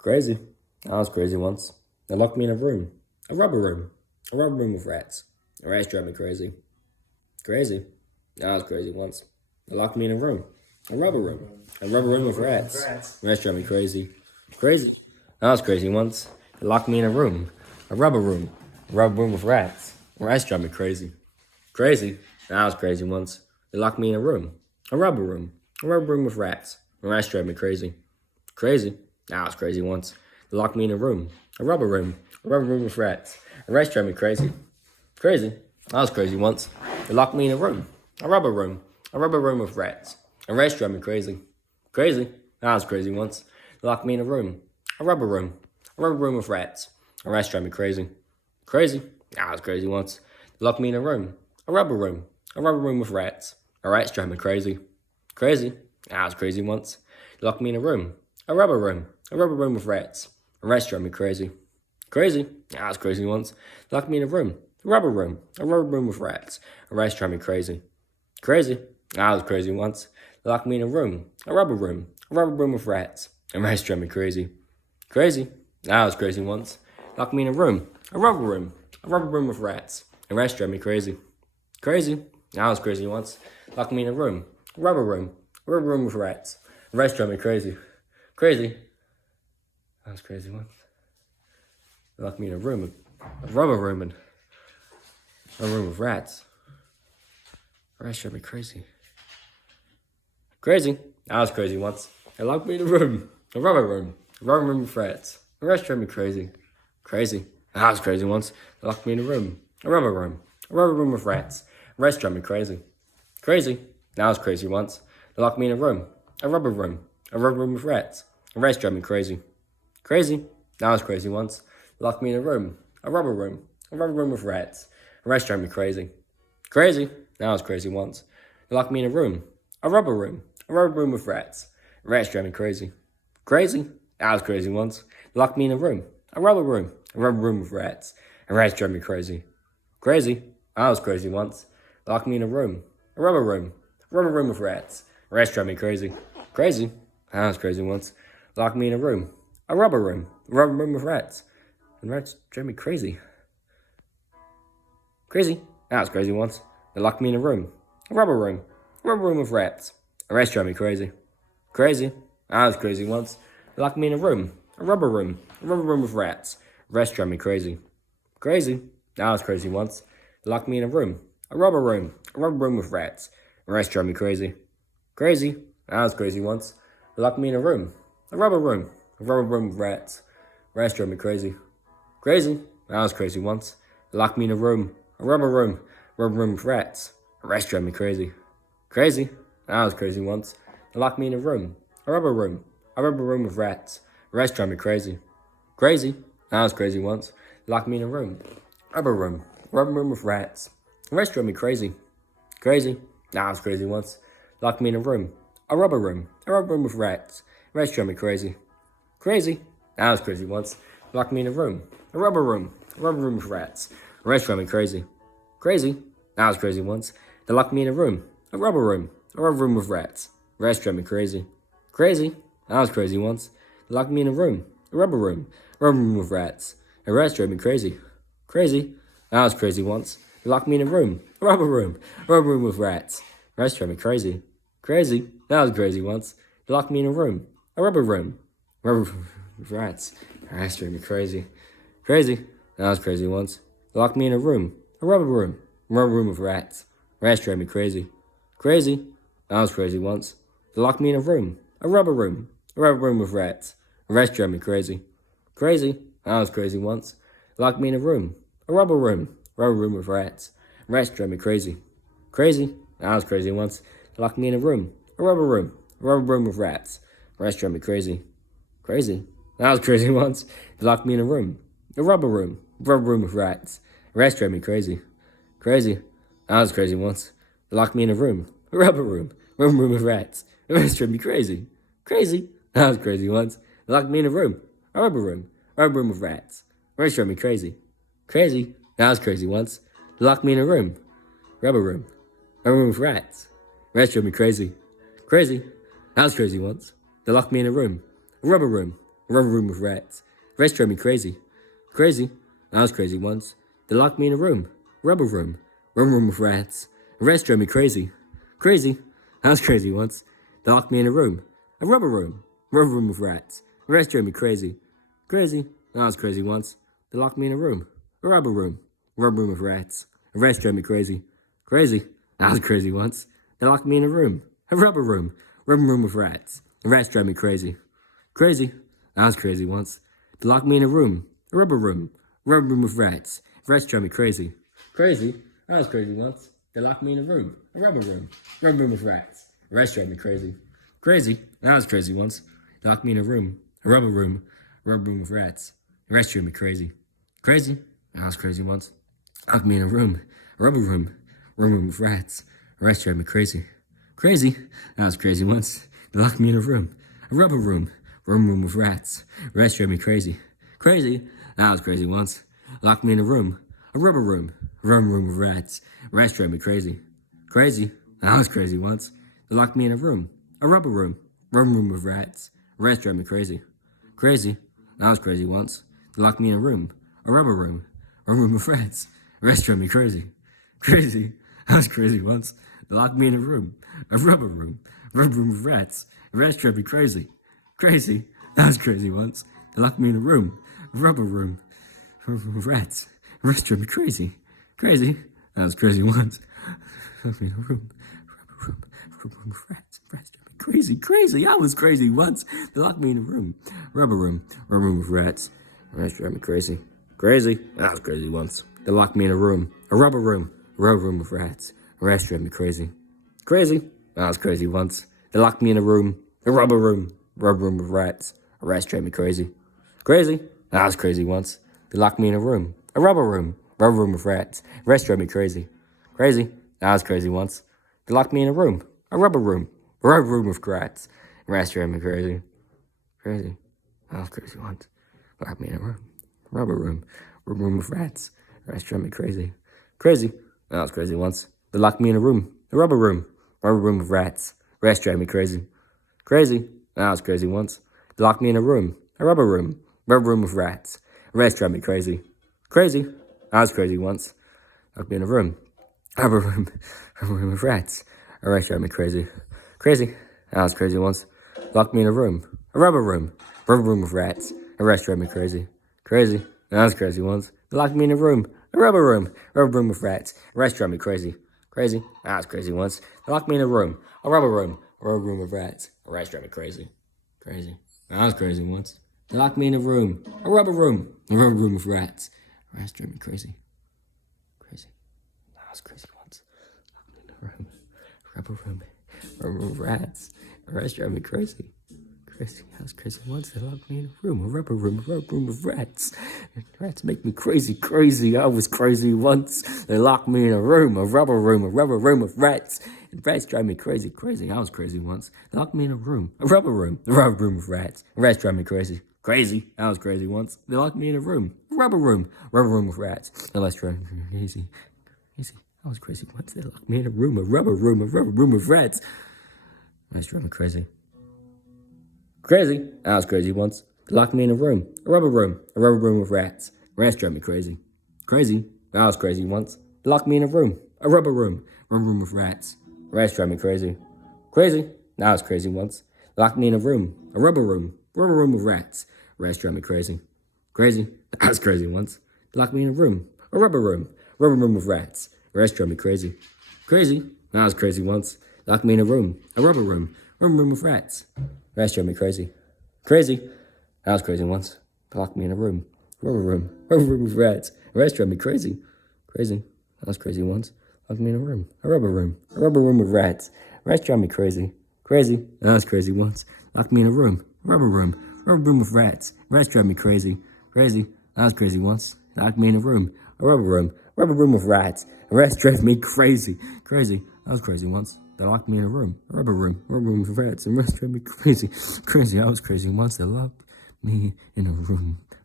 Crazy. I was crazy once. They locked me in a room. A rubber room with rats. The rats drive me crazy. Crazy. I was crazy once. They locked me in a room. A rubber room. A rubber room with rats. Rats drive me crazy. Crazy. I was crazy once. They locked me in a room. A rubber room. A rubber room with rats. Rats drive me crazy. Crazy. I was crazy once. They locked me in a room. A rubber room. A rubber room with rats. Rats drive me crazy. Crazy. I was crazy once. They locked me in a room. A rubber room. A rubber room with rats. Rats drive me crazy. Crazy. I was crazy once. They locked me in a room. A rubber room. A rubber room with rats. Rats drive me crazy. Crazy. I was crazy once. They locked me in a room. A rubber room. A rubber room with rats. Rats drive me crazy. Crazy. I was crazy once. They locked me in a room. A rubber room. A rubber room with rats. Rats drive me crazy. Crazy. I was crazy once. They locked me in a room. A rubber room. A rubber room with rats. Rats drive me crazy. Crazy. I was crazy once. They locked me in a room. A rubber room. A rubber room with rats. Rats drive me crazy. Crazy. I was crazy once. They locked me in a room. A rubber room. A rubber room with rats. Rats drive me crazy. Crazy. I was crazy once. They locked me in a room. A rubber room. A rubber room with rats. Rats drive me crazy. Crazy. I was crazy once. They locked me in a room. A rubber room. A rubber room with rats. Rats drive me crazy. Crazy. I was crazy once. They locked me in a room. A rubber room and a room with rats. Rats drive me crazy. Crazy. I was crazy once. They locked me in a room. A rubber room. A rubber room with rats. Rats drive me crazy. Crazy. I was crazy once. They locked me in a room. A rubber room. A rubber room with rats. Rats drive me crazy. Crazy. I was crazy once. They locked me in a room. A rubber room. A rubber room with rats. Rats drive me crazy. Crazy. I was crazy once. They locked me in a room. A rubber room. A rubber room with rats. Rats drive me crazy. Crazy. I was crazy once. They locked me in a room. A rubber room. A rubber room with rats. Rats drive me crazy. Crazy. I was crazy once. They locked me in a room. A rubber room. A rubber room with rats. Rats drive me crazy. Crazy. I was crazy once. They locked me in a room. A rubber room. A rubber room with rats. Rats drive me crazy. Crazy. I was crazy once. They locked me in a room. A rubber room. A rubber room with rats. And rats drive me crazy. Crazy. I was crazy once. They locked me in a room. A rubber room. A rubber room with rats. Rats drive me crazy. Crazy. I was crazy once. They locked me in a room. A rubber room. A rubber room with rats. Rats drive me crazy. Crazy. I was crazy once. They locked me in a room. A rubber room. A rubber room with rats. Rats drive me crazy. Crazy. I was crazy once. They locked me in a room. A rubber room. A rubber room with rats. Rats drive me crazy. Crazy. I was crazy once. They locked me in a room. A rubber room. A rubber room with rats. Rats drive me crazy. Crazy. I was crazy once. They locked me in a room. A rubber room. A rubber room with rats. Rats drive me crazy. Crazy. I was crazy once. They locked me in a room. Rubber room. Rubber room with rats. Rats drive me crazy. Crazy. I was crazy once. They locked me in a room. A rubber room. A rubber room with rats. Rats drive me crazy. Crazy. I was crazy once. They locked me in a room. A rubber room. A rubber room with rats. Rats drive me crazy. Crazy. I was crazy once. They locked me in a room. A rubber room. A rubber room with rats. Rats drive me crazy. Crazy. I was crazy once. They locked me in a room. A rubber room. A rubber room with rats. Rats drive me crazy. Crazy. I was crazy once. They locked me in a room. A rubber room. A rubber room with rats. Rats drive me crazy. Crazy. I was crazy once. They locked me in a room. A rubber room. A rubber room with rats. Rats drive me crazy. Crazy. I was crazy once. They locked me in a room. A rubber room. A rubber room with rats. Rats drive me crazy. Crazy. I was crazy once. They locked me in a room. A rubber room. A rubber room with rats. Rats drive me crazy. Crazy. I was crazy once. They locked me in a room. A rubber room. A rubber room with rats. Rats drive me crazy. Crazy. I was crazy once. They locked me in a room. A rubber room. A rubber room with rats. Rats drive me crazy. Crazy. I was crazy once. They locked me in a room. A rubber room. A rubber room with rats. Rats drive me crazy. Crazy. I was crazy once. They locked me in a room. A rubber room. A rubber room with rats. Rats drive me crazy. Crazy. I was crazy once. They locked me in a room. A rubber room. A rubber room with rats. Rats drive me crazy. Crazy. I was crazy once. They locked me in a room. Rubber room. A room with rats. Rats drive me crazy. Crazy. I was crazy once. They locked me in a room. A rubber room. A rubber room with rats. The rest drove me crazy. Crazy? I was crazy once. They locked me in a room. A rubber room. Rubber room with rats. The rest drove me crazy. Crazy? I was crazy once. They locked me in a room. A rubber room. Rubber room with rats. The rest drove me crazy. Crazy? I was crazy once. They locked me in a room. A rubber room. Rubber room with rats. The rest drove me crazy. Crazy? I was crazy once. They locked me in a room. A rubber room. Rubber room with rats. The rest drove me crazy. Crazy? I was crazy once. They locked me in a room. A rubber room. Rubber room with rats. The rest drove me crazy. Crazy? I was crazy once. They locked me in a room. A rubber room. Rubber room with rats. The rest drove me crazy. Crazy? I was crazy once. They locked me in a room. A rubber room. Rubber room with rats. The rest drove me crazy. Crazy? I was crazy once. Locked me in a room. A rubber room. Rubber room with rats. The rest drove me crazy. Crazy? I was crazy once. They locked me in a room. A rubber room. Rubber room with rats. The rest drove me crazy. Crazy? I was crazy once. Locked me in a room. A rubber room. Rubber room with rats. The rest drove me crazy. Crazy? I was crazy once. They locked me in a room. A rubber room. Rubber room with rats. The rest drove me crazy. Crazy? I was crazy once. They locked me in a room. A rubber room. Rubber room with rats. The rest drove me crazy. Crazy? I was crazy once. They locked me in a room. A rubber room. Rubber room with rats. The rest drove me crazy. Crazy? I was crazy once. They locked me in a room. A rubber room. Rubber room with rats. The rest drove me crazy. Crazy? I was crazy once. They locked me in a room. Rubber room with rats. The rest drove me crazy. Crazy? I was crazy once. They locked me in a room. Rubber room. Rubber room with rats. The rest drove me crazy. Crazy? I was crazy once. They locked me in a room. A rubber room. Rubber room with rats. The rest drove me crazy. Crazy? I was crazy once. They locked me in a room. A rubber room. Rubber room with rats. The rest drove me crazy. Crazy? I was crazy once. They locked me in a room. A rubber room. Rubber room with rats. The rest drove me crazy. Crazy? I was crazy once. They locked me in a room. A rubber room. Rubber room with rats. The rest drove me crazy. Crazy? I was crazy once. They locked me in a room. Rubber room. Rubber room with rats. The rest drove me crazy. Crazy? I was crazy once. They locked me in a room. A rubber room. Rubber room with rats. The rest drove me crazy. Crazy? I was crazy once. They locked me in a room. A rubber room. Rubber room with rats. The rest drove me crazy. Crazy? I was crazy once. Locked me in a room. Rubber room. Rubber room with rats. The rest drove me crazy. Crazy? I was crazy once. Locked me in a room. A rubber room. Rubber room with rats. The rest drove me crazy. Crazy? I was crazy once. They locked me in a room. A rubber room. Rubber room with rats. The rest drove me crazy. Crazy? I was crazy once. They locked me in a room. A rubber room. Rubber room with rats. The rest drove me crazy. Crazy? I was crazy once. They locked me in a room. A rubber room. A rubber room with rats. The rest drove me crazy. Crazy? I was crazy once. Locked me in a room. A rubber room. Rubber room with rats. The rest drove me crazy. Crazy? I was crazy once. They locked me in a room. A rubber room with rats. And rats make me crazy. Crazy? I was crazy once. They locked me in a room. A rubber room with rats. And rats drive me crazy. Crazy? I was crazy once. They locked me in a room. A rubber room with rats. And rats drive me crazy. Crazy? I was crazy once. They locked me in a room. A rubber room with rats. The rest drive me crazy. Crazy? I was crazy once. They locked me in a room. A rubber room with rats. The rest drive me crazy. Crazy? I was crazy once. They locked me in a room. A rubber room with rats. The rest drove me crazy. Crazy? I was crazy once. They locked me in a room. A rubber room with rats. The rest drove me crazy. Crazy? I was crazy once. They locked me in a room. A rubber room with rats. The rest drove me crazy. Crazy? I was crazy once. They locked me in a room. A rubber room with rats. The rest drove me crazy. Crazy? I was crazy once. They locked me in a room. A rubber room with rats. The rest drove me crazy. Crazy? I was crazy once. They locked me in a room. Rubber room with rats. The rest drove me crazy. Crazy? I was crazy once. Locked me in a room. A rubber room with rats. The rest drove me crazy. Crazy? I was crazy once. Locked me in a room. Rubber room with rats. The rest drove me crazy. Crazy? I was crazy once. Locked me in a room. A rubber room with rats. The rest drove me crazy. Crazy? I was crazy once. They locked me in a room. A rubber room with rats. And the rest drove me crazy. Crazy? I was crazy once. They locked me in a room.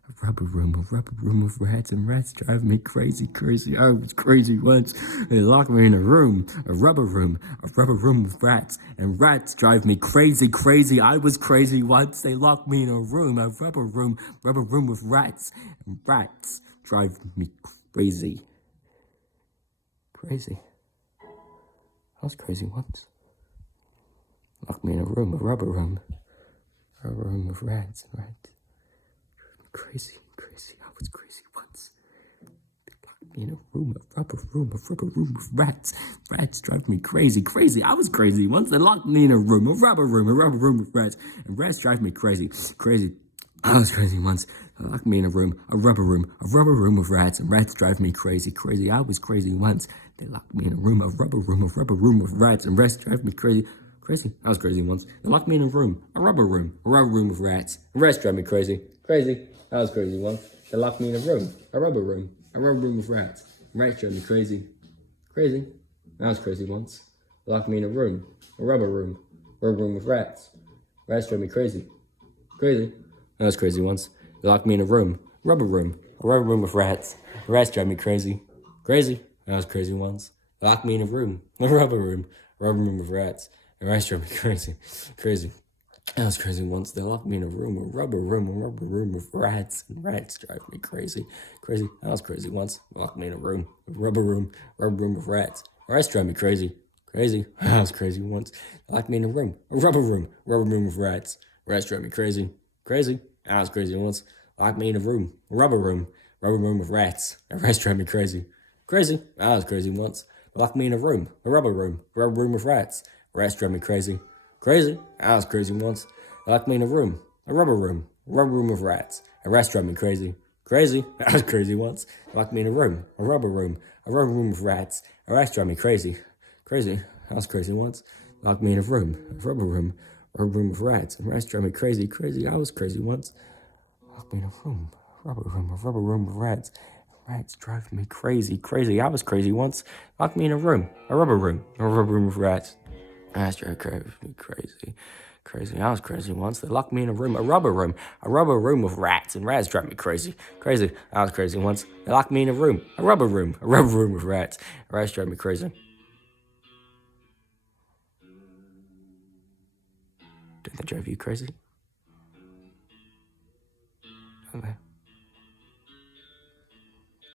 A rubber room with rats, and rats drive me crazy, crazy. I was crazy once. They locked me in a room with rats, and rats drive me crazy, crazy. I was crazy once. They locked me in a rubber room with rats, and rats drive me crazy, crazy. I was crazy once. Locked me in a rubber room with rats, and rats. Crazy, crazy. I was crazy once. They locked me in a rubber room with rats. Rats drive me crazy, crazy. I was crazy once. They locked me in a rubber room with rats, and rats drive me crazy, crazy. I was crazy once. They locked me in a rubber room with rats, and rats drive me crazy, crazy. I was crazy once. They locked me in a rubber room with rats, and rats drive me crazy. Crazy. I was crazy once. They locked me in a rubber room with rats. And rats drive me crazy. Crazy. I was crazy once. They locked me in a rubber room with rats. And rats drive me crazy. Crazy. I was crazy once. They locked me in a rubber room with rats. Rats drive me crazy. Crazy. I was crazy once. They locked me in a rubber room with rats. Rats drive me crazy. Crazy. I was crazy once. They locked me in a rubber room with rats. And rats drive me crazy, crazy. I was crazy once. They locked me in a rubber room with rats, and rats drive me crazy, crazy. I was crazy once. They locked me in a rubber room with rats. Rats drive me crazy, crazy. I was crazy once. They locked me in a rubber room with rats. Rats drive me crazy, crazy. I was crazy once. They locked me in a rubber room with rats. And rats drive me crazy, crazy. I was crazy once. They locked me in a rubber room with rats. Rats drive me crazy. Crazy. I was crazy once. They locked me in a rubber room with rats. And rats drive me crazy. Crazy. I was crazy once. They locked me in a rubber room with rats. And rats drive me crazy. Crazy. I was crazy once. They locked me in a rubber room with rats. And rats drive me crazy. Crazy. I was crazy once. They locked me in a rubber room with rats. Rats drive me crazy, crazy. I was crazy once. Locked me in a rubber room with rats. Rats drive me crazy, crazy. I was crazy once. They locked me in a rubber room with rats, and rats drive me crazy, crazy. I was crazy once. They locked me in a rubber room with rats. Rats drive me crazy. Didn't they drive you crazy?